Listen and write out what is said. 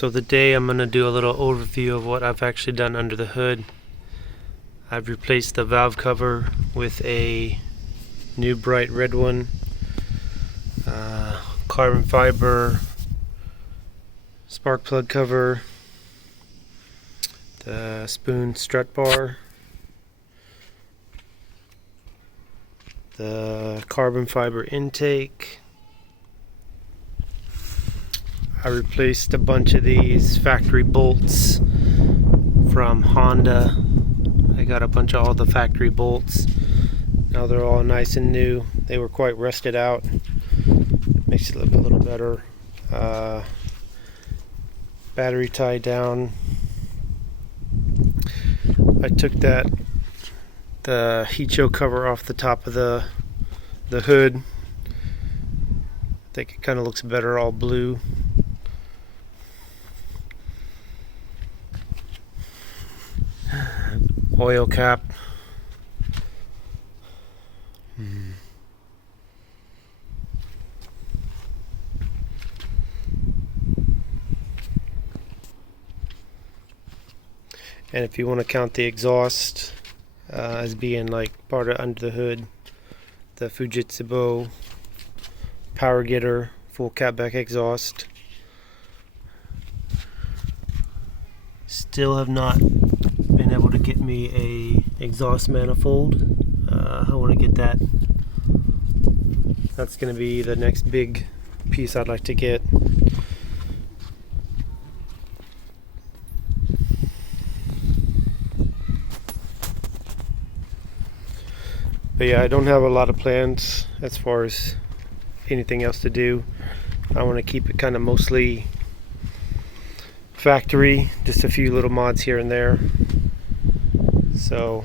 So today I'm going to do a little overview of what I've actually done under the hood. I've replaced the valve cover with a new bright red one, carbon fiber spark plug cover, the spoon strut bar, the carbon fiber intake. I replaced a bunch of these factory bolts from Honda. I got a bunch of all the factory bolts. Now they're all nice and new. They were quite rusted out. Makes it look a little better. Battery tie down. I took the heat shield cover off the top of the hood. I think it kind of looks better all blue. Oil cap. And if you want to count the exhaust as being like part of under the hood, the Fujitsubo power getter full catback exhaust. Still have not been able to get me a exhaust manifold. I want to get that. That's going to be the next big piece I'd like to get. But yeah, I don't have a lot of plans as far as anything else to do. I want to keep it kind of mostly factory, just a few little mods here and there. So